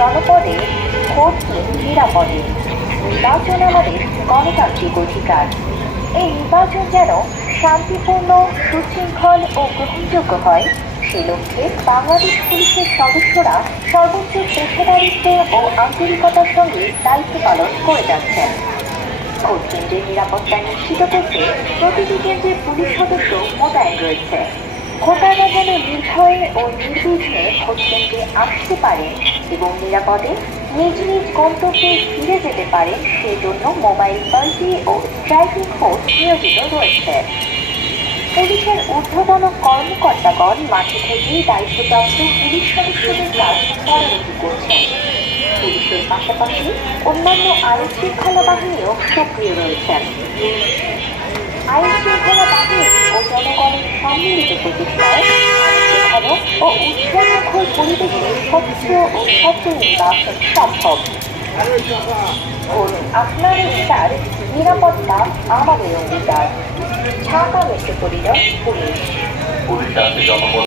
জনপদে ভোট নিরাপদে। নির্বাচন আমাদের গণতান্ত্রিক অধিকার। এই নির্বাচন যেন শান্তিপূর্ণ, সুশৃঙ্খল ও গ্রহণযোগ্য হয়, সে লক্ষ্যে বাংলাদেশ পুলিশের সদস্যরা সর্বোচ্চ পেশাদারিত্ব ও আন্তরিকতার সঙ্গে দায়িত্ব পালন করে যাচ্ছেন। ভোট কেন্দ্রের নিরাপত্তা নিশ্চিত করতে প্রতিটি কেন্দ্রে পুলিশ সদস্য মোতায়েন রয়েছে। ভোটাররা যেন নির্ভয়ে ও নির্বিঘ্নে ভোট কেন্দ্রে আসতে পারেন এবং নিরাপদে নিজ নিজ গন্তব্যে ফিরে যেতে পারেন সেজন্য মোবাইল পাল্টি ও ড্রাইভিং ফোর্স নিয়োজিত রয়েছে। পুলিশের ঊর্ধ্বতন কর্মকর্তাগণ মাঠে থেকেই দায়িত্বপ্রাপ্ত পুলিশ সদস্যদের কাজ তদারকি করছেন। পুলিশের পাশাপাশি অন্যান্য আইন শৃঙ্খলা বাহিনীও সক্রিয় রয়েছেন। আইন শৃঙ্খলা বাহিনী ও সম্মিলিত প্রচেষ্টায় আইনশৃঙ্খলা ও উৎসবমুখর পরিবেশে স্বচ্ছ ও আপনার অধিকার নিরাপত্তা আমাদের অধিকার ঢাকা মেট্রোপলিটন পুলিশ